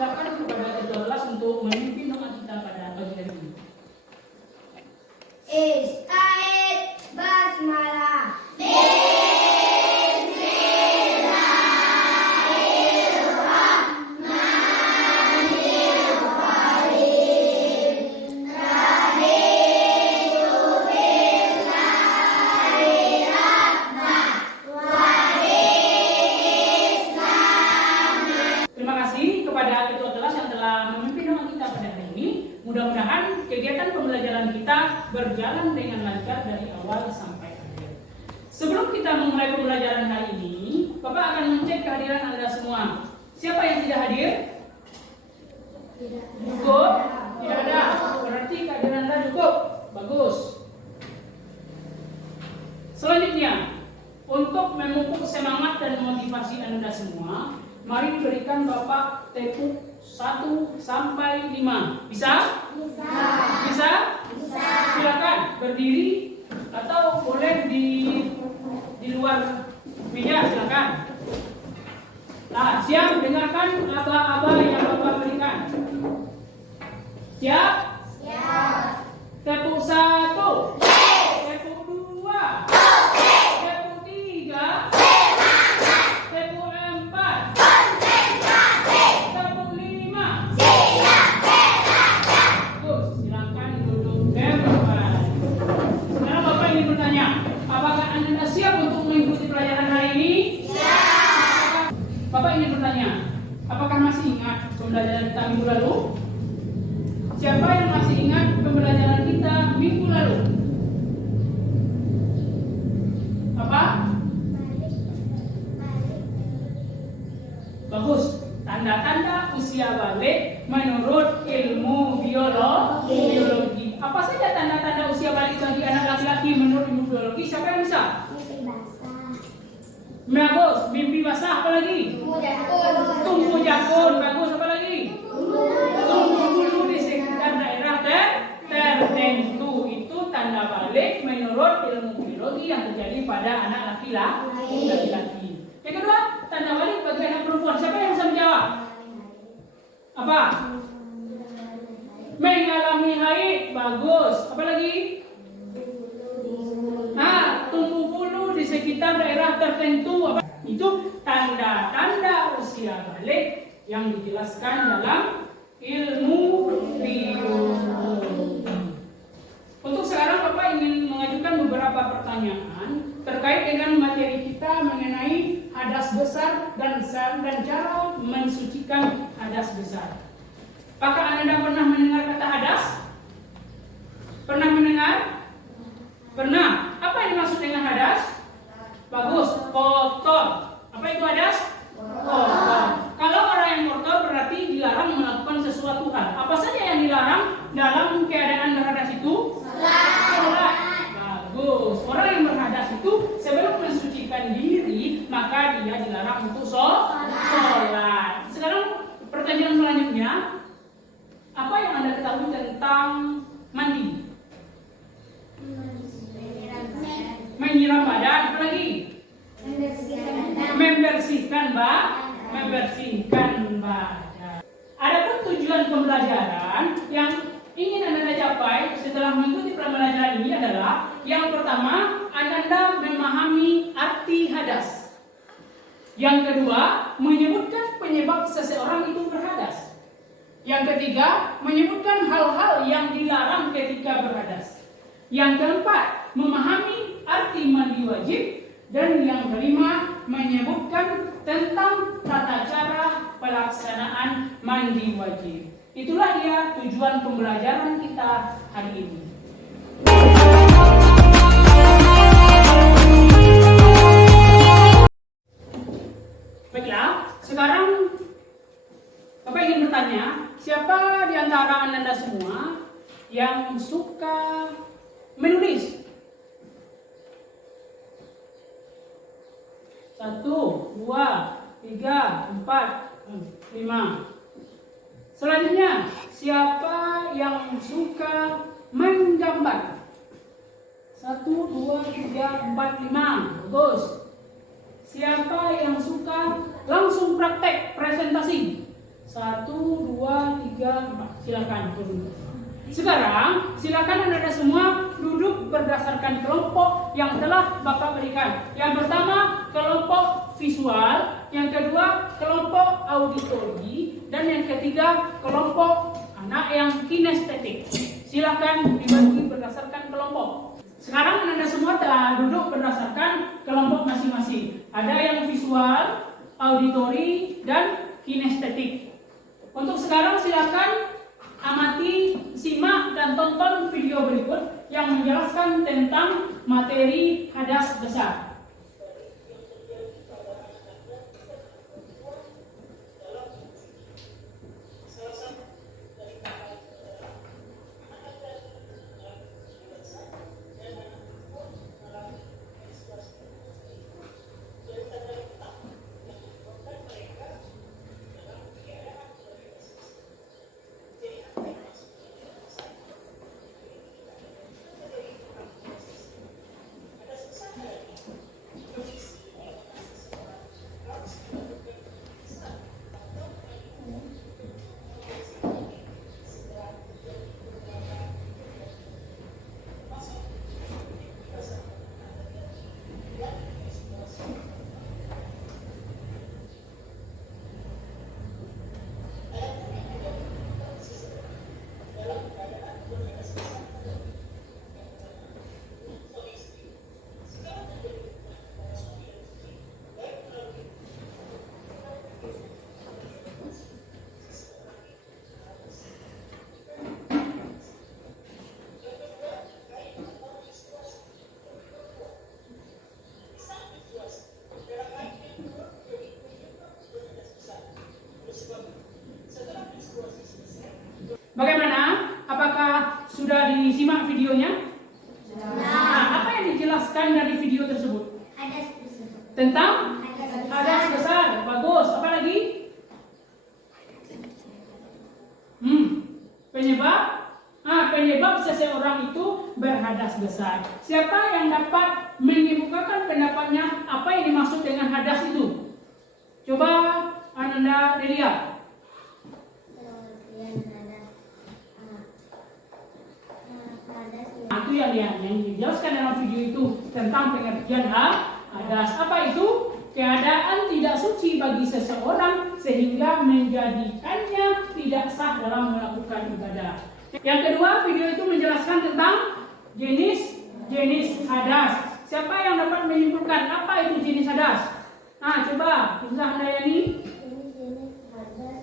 silakan kepada ketua kelas untuk memimpin doa kita pada pagi hari ini. Ista'id basmalah. Terima kasih kepada ketua kelas yang telah memimpin doa kita pada hari ini. Mudah-mudahan kegiatan pembelajaran kita berjalan dengan lancar dari awal sampai akhir. Sebelum kita memulai pembelajaran hari ini, Bapak akan mencek kehadiran Anda semua. Siapa yang tidak hadir? Cukup? Tidak ada. Berarti kehadiran Anda cukup. Bagus. Selanjutnya, untuk memupuk semangat dan motivasi Anda semua, mari berikan Bapak tepuk 1 sampai 5. Bisa? Bisa. Bisa? Bisa. Silakan berdiri atau boleh di luar meja, silakan. Nah, siap dengarkan aba-aba yang Bapak berikan. Siap? Siap. Tepuk 1. Tepuk 2. Tepuk 3. Tepuk 4. Tepuk 5. Bagus, silakan duduk kembali. Sekarang Bapak ingin bertanya, apakah Anda siap untuk mengikuti pelajaran hari ini? Siap. Bapak ingin bertanya, apakah masih ingat pembelajaran kita minggu lalu? Siapa yang masih ingat pembelajaran kita minggu lalu? Apa? Bagus. Tanda-tanda usia balik menurut ilmu biologi. Apa saja tanda-tanda usia balik bagi anak laki-laki menurut ilmu biologi? Siapa yang bisa? Mimpi basah. Bagus. Mimpi basah, apa lagi? Tumbuh jakun. Bagus, apa lagi? Tumbuh bulu di sekitar daerah tertentu. Itu tanda balik menurut ilmu biologi yang terjadi pada anak laki-laki. Yang kedua, tanda balik bagi anak perempuan. Siapa yang bisa menjawab? Apa? Mengalami haid. Bagus. Apa lagi? Tumbuh bulu di sekitar daerah tertentu. Apa? Itu tanda-tanda usia balik yang dijelaskan dalam ilmu biologi. Untuk sekarang Bapak ingin mengajukan beberapa pertanyaan terkait dengan materi kita mengenai hadas besar dan cara mensucikan hadas besar. Apakah Anda pernah mendengar kata hadas? Pernah mendengar? Pernah. Apa yang dimaksud dengan hadas? Bagus, kotor. Apa itu hadas? Kotor. Kalau orang yang kotor berarti dilarang melakukan sesuatu hal. Apa saja yang dilarang dalam keadaan berhadas itu? Sholat. Bagus. Orang yang berhadas itu sebelum mensucikan diri maka dia dilarang untuk sholat. Sekarang pertanyaan selanjutnya, apa yang Anda ketahui tentang mandi? Menyiram badan, apa lagi? Membersihkan badan. Adapun tujuan pembelajaran yang ingin Anda capai setelah mengikuti pembelajaran ini adalah yang pertama, Anda memahami arti hadas. Yang kedua, menyebutkan penyebab seseorang itu berhadas. Yang ketiga, menyebutkan hal-hal yang dilarang ketika berhadas. Yang keempat, memahami arti mandi wajib. Dan yang kelima, menyebutkan tentang tata cara pelaksanaan mandi wajib. Itulah dia tujuan pembelajaran kita hari ini. Baiklah, sekarang Bapak ingin bertanya, siapa di antara Anda semua yang suka menulis? 1, 2, 3, 4, 5. Selanjutnya, siapa yang suka menggambar? 1, 2, 3, 4, 5. Bagus. Siapa yang suka langsung praktek presentasi? 1, 3, 4. Silakan turun. Sekarang silakan Anda semua duduk berdasarkan kelompok yang telah Bapak berikan. Yang pertama kelompok visual, yang kedua kelompok auditori, dan yang ketiga kelompok anak yang kinestetik. Silakan dibagi berdasarkan kelompok. Sekarang Anda semua telah duduk berdasarkan kelompok masing-masing. Ada yang visual, auditori, dan kinestetik. Untuk sekarang silakan amati, simak, dan tonton video berikut yang menjelaskan tentang materi hadas besar. Bagaimana? Apakah sudah disimak videonya? Nah, apa yang dijelaskan dari video tersebut? Hadas besar. Tentang hadas besar. Bagus. Apa lagi? Penyebab? Penyebab seseorang itu berhadas besar. Siapa yang dapat mengemukakan pendapatnya apa yang dimaksud dengan hadas itu? Coba Anda lihat. Itu yang dijelaskan dalam video itu tentang pengertian hadas. Apa itu? Keadaan tidak suci bagi seseorang sehingga menjadikannya tidak sah dalam melakukan ibadah. Yang kedua, video itu menjelaskan tentang jenis hadas. Siapa yang dapat menyimpulkan apa itu jenis hadas? Coba Ustaz Handayani. Ini jenis hadas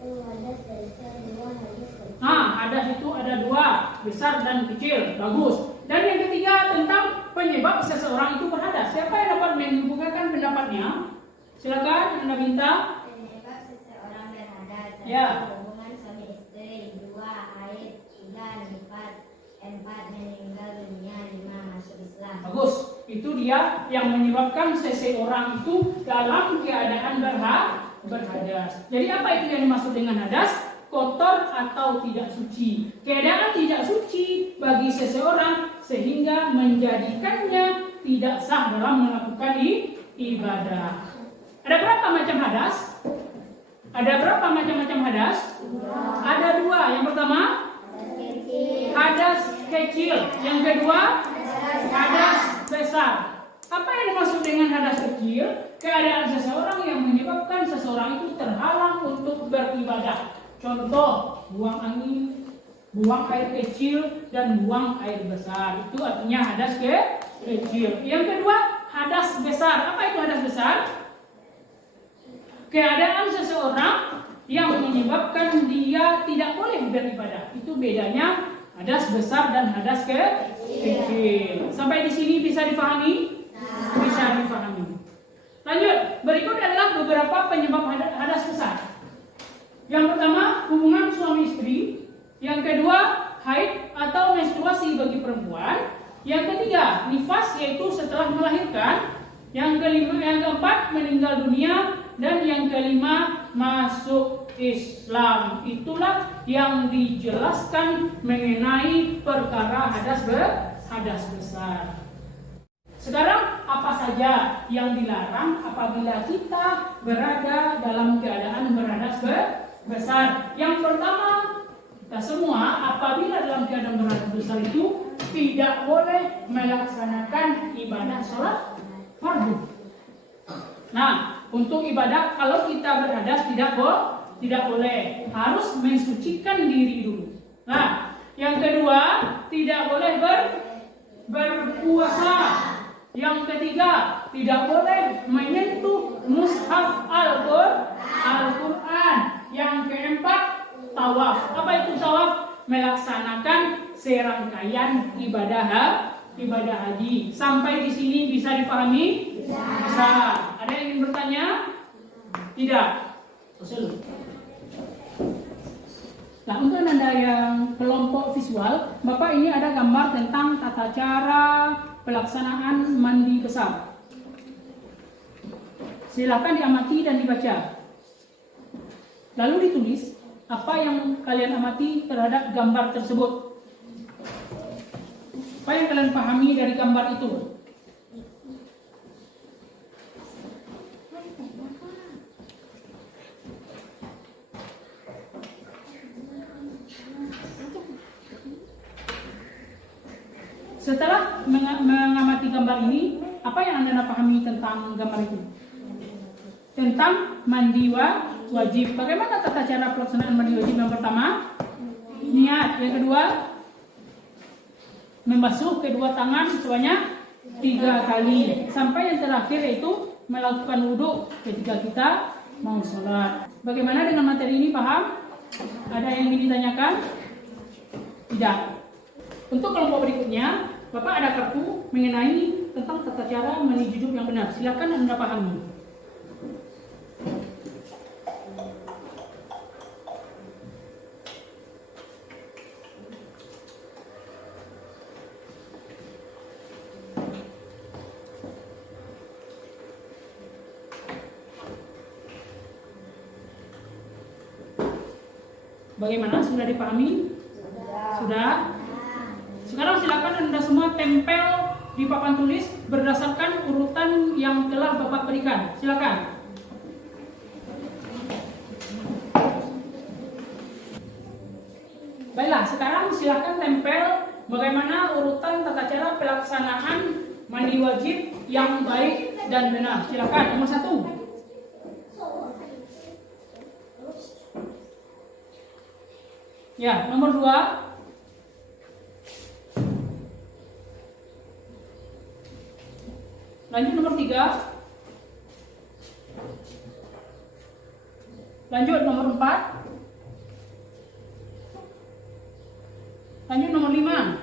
1, hadas besar, 2, hadas kecil. Hadas itu ada 2, besar dan kecil. Bagus. Dan yang ketiga tentang penyebab seseorang itu berhadas. Siapa yang dapat mengemukakan pendapatnya? Silakan Anda minta. Penyebab seseorang berhadas. 1. Ya. Hubungan suami istri. 2. Haid. 3. Nifas. 4. Meninggal dunia. 5. Masuk Islam. Bagus. Itu dia yang menyebabkan seseorang itu dalam keadaan berhadas. Jadi apa itu yang dimaksud dengan hadas? Kotor atau tidak suci. Keadaan tidak suci bagi seseorang sehingga menjadikannya tidak sah dalam melakukan ibadah. Ada berapa macam hadas? Ada berapa macam-macam hadas? Ada 2. Yang pertama hadas kecil. Yang kedua hadas besar. Apa yang dimaksud dengan hadas kecil? Keadaan seseorang yang menyebabkan seseorang itu terhalang untuk beribadah. Contoh, buang angin, buang air kecil, dan buang air besar. Itu artinya hadas kecil. Yang kedua, hadas besar. Apa itu hadas besar? Keadaan seseorang yang menyebabkan dia tidak boleh beribadah. Itu bedanya hadas besar dan hadas kecil. Sampai di sini bisa dipahami? Bisa dipahami. Lanjut, berikut adalah beberapa penyebab hadas besar. Yang pertama, hubungan suami istri. Yang kedua, haid atau menstruasi bagi perempuan. Yang ketiga, nifas yaitu setelah melahirkan. Yang keempat, meninggal dunia. Dan yang kelima, masuk Islam. Itulah yang dijelaskan mengenai perkara hadas besar. Sekarang apa saja yang dilarang apabila kita berada dalam keadaan berhadas besar. Yang pertama, kita semua apabila dalam keadaan berhadas besar itu tidak boleh melaksanakan ibadah sholat fardu. Nah, untuk ibadah kalau kita berhadas tidak boleh, harus mensucikan diri dulu. Nah, yang kedua tidak boleh berpuasa. Yang ketiga tidak boleh menyentuh mushaf Al-Quran. Yang keempat tawaf. Apa itu tawaf? Melaksanakan serangkaian ibadah haji. Sampai di sini bisa dipahami? Bisa. Ada yang ingin bertanya? Tidak. Selesai. Nah, untuk Anda yang kelompok visual, Bapak ini ada gambar tentang tata cara pelaksanaan mandi besar. Silakan diamati dan dibaca. Lalu ditulis apa yang kalian amati terhadap gambar tersebut. Apa yang kalian pahami dari gambar itu? Setelah mengamati gambar ini, apa yang Anda pahami tentang gambar itu? Tentang mandi wajib. Bagaimana tata cara pelaksanaan mandi wajib? Yang pertama, niat. Yang kedua, membasuh kedua tangan sebanyak 3 kali. Sampai yang terakhir yaitu melakukan wudhu ketika kita mau sholat. Bagaimana dengan materi ini? Paham? Ada yang ingin ditanyakan? Tidak. Untuk kelompok berikutnya, Bapak ada kartu mengenai tentang tata cara mandi junub yang benar. Silakan Anda pahami. Bagaimana? Sudah dipahami? Sudah? Sekarang silakan Anda semua tempel di papan tulis berdasarkan urutan yang telah Bapak berikan. Silakan. Baiklah, sekarang silakan tempel bagaimana urutan tata cara pelaksanaan mandi wajib yang baik dan benar. Silakan. Nomor 1. Ya, nomor 2. Lanjut nomor 3. Lanjut nomor 4. Lanjut nomor 5.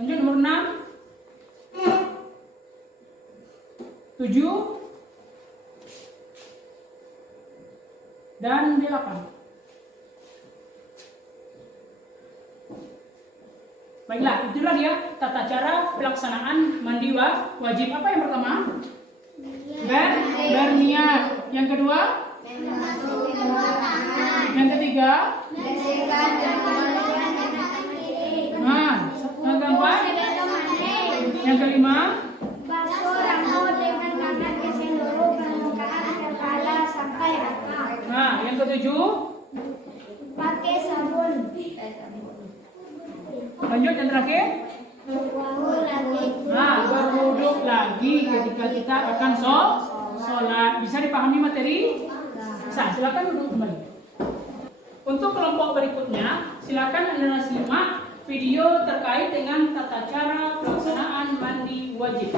Lanjut nomor 6. 7. Dan 8. Baiklah, itulah dia tata cara pelaksanaan mandi wajib. Apa yang pertama? Berniat. Yang kedua? Yang ketiga? Nah, yang keempat? Yang kelima? Basuh rambut dengan tangan ke seluruh permukaan kepala sampai akar. Nah, yang ketujuh? Pakai sabun. Lanjut yang terakhir? Berwudu lagi. Nah, berwudhu lagi ketika kita akan sholat. Bisa dipahami materi? Bisa, silakan duduk kembali. Untuk kelompok berikutnya, silakan Anda simak video terkait dengan tata cara pelaksanaan mandi wajib.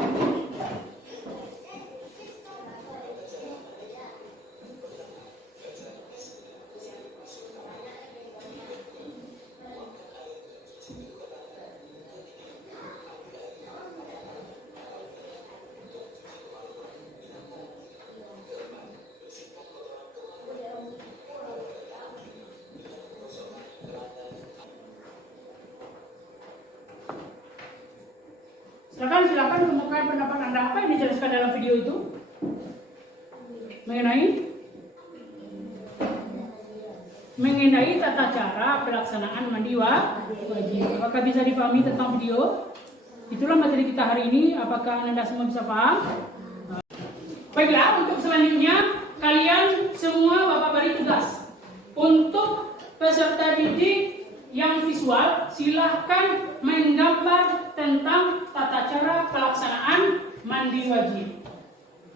Silakan mengungkapkan pendapat Anda. Apa yang dijelaskan dalam video itu? Mengenai tata cara pelaksanaan mandi wajib. Apakah bisa dipahami tentang video? Itulah materi kita hari ini. Apakah Anda semua bisa paham? Baiklah, untuk selanjutnya kalian semua Bapak beri tugas. Untuk peserta didik yang visual, silahkan menggambar tentang tata cara pelaksanaan mandi wajib.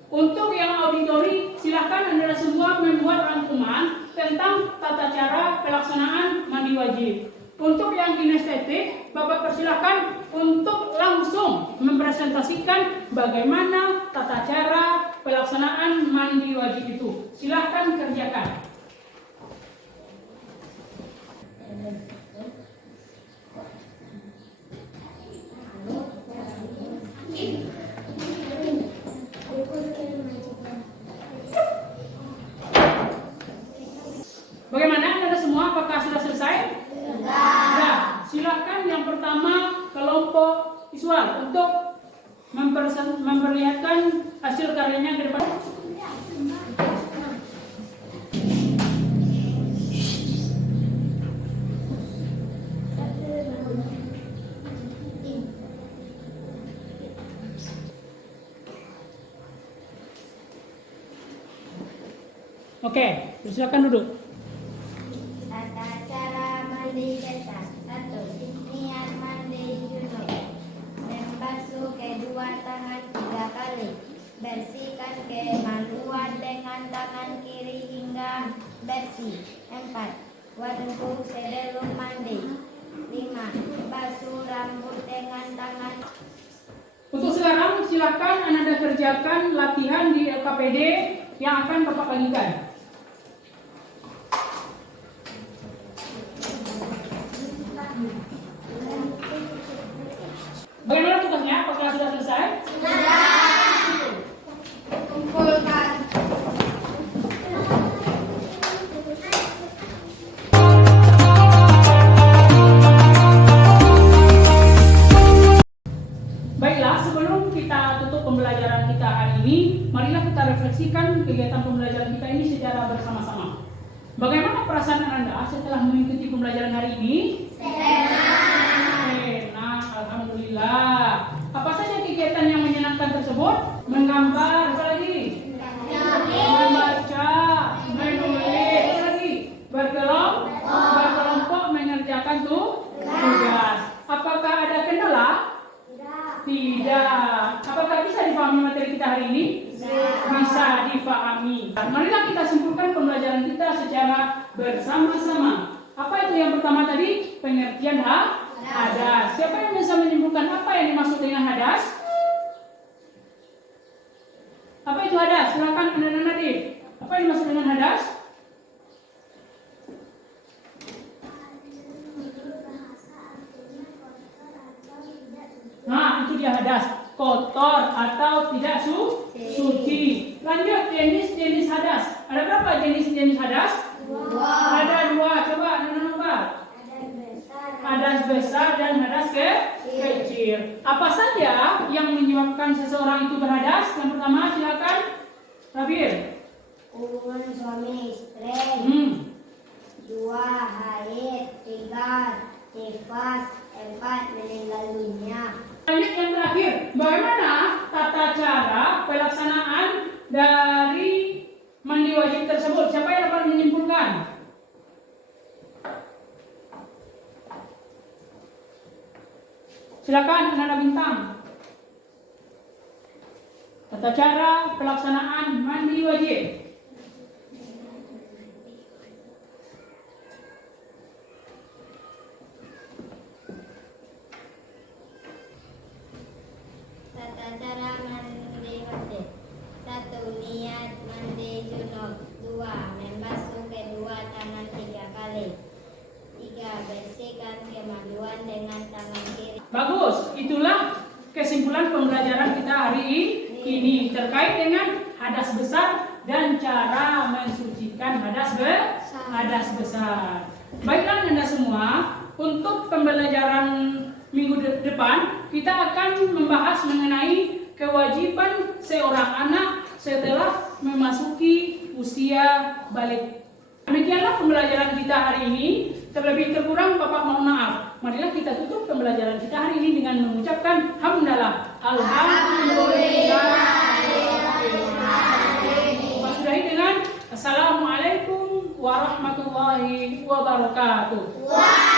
Untuk yang auditori, silahkan Anda semua membuat rangkuman tentang tata cara pelaksanaan mandi wajib. Untuk yang kinestetik, Bapak persilahkan untuk langsung mempresentasikan bagaimana tata cara pelaksanaan mandi wajib itu. Silahkan kerjakan. Bagaimana Anda semua? Apakah sudah selesai? Sudah. Silakan yang pertama kelompok visual untuk memperlihatkan hasil karyanya ke depan. Oke, silakan duduk. Tata cara mandi desa. 1. Niat mandi junub. Membasuh kedua tangan 3 kali. Bersihkan kemaluan dengan tangan kiri hingga bersih. 4. Wudhu sebelum mandi. 5. Basuh rambut dengan tangan. Untuk sekarang silakan Anda kerjakan latihan di LKPD yang akan Bapak bagikan. Bagaimana tugasnya? Apakah sudah selesai? Sudah. Kumpulkan. Baiklah, sebelum kita tutup pembelajaran kita hari ini, marilah kita refleksikan kegiatan pembelajaran kita ini secara bersama-sama. Bagaimana perasaan Anda setelah mengikuti pembelajaran hari ini? Enak, alhamdulillah. Apa saja kegiatan yang menyenangkan tersebut? Menggambar, apa lagi? Membaca, menulis, apa lagi? Berkelompok mengerjakan tugas. Apakah ada kendala? Tidak. Apakah bisa dipahami materi kita hari ini? Bisa dipahami. Marilah kita simpulkan pembelajaran kita secara bersama-sama. Apa itu yang pertama tadi? Pengertian hadas. Siapa yang bisa menyimpulkan apa yang dimaksud dengan hadas? Apa itu hadas? Silakan Anda Nadif. Apa yang dimaksud dengan hadas? Nah, itu dia hadas. Kotor atau tidak suci. Lanjut, jenis-jenis hadas. Ada berapa jenis-jenis hadas? 2. Ada 2. Coba apa? Hadas besar dan hadas kecil. Apa saja yang menyebabkan seseorang itu berhadas? Yang pertama, silakan Rabir. Hubungan suami istri. 2. Haid. 3. Nifas. 4. Meninggal dunia. Lanjut yang terakhir, bagaimana tata cara pelaksanaan dari mandi wajib tersebut? Siapa yang dapat menyimpulkan? Silakan Nana Bintang. Tata cara pelaksanaan mandi wajib. Tata cara mandi wajib. 1. Niat mandi junub. 2. Membasuh kedua tangan 3 kali. 3. Bersihkan kemaluan dengan tangan kiri. Bagus, itulah kesimpulan pembelajaran kita hari ini terkait dengan hadas besar dan cara mensucikan hadas besar. Baiklah Anda semua, untuk pembelajaran minggu depan kita akan membahas mengenai kewajiban seorang anak setelah memasuki usia balik. Demikianlah pembelajaran kita hari ini. Terlebih terkurang Bapak mohon maaf. Marilah kita tutup pembelajaran kita hari ini dengan mengucapkan hamdalah. Alhamdulillah. warahmatullahi wabarakatuh.